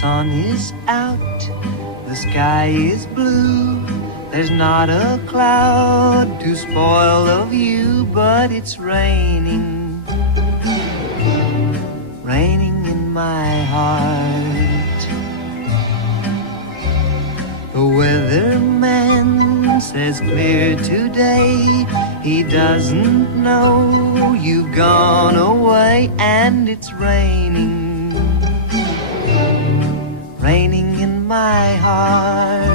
sun is out, the sky is blue. There's not a cloud to spoil the view, but it's raining, raining in my heart. The weatherman says clear today. He doesn't know you've gone away, and it's raining, raining in my heart.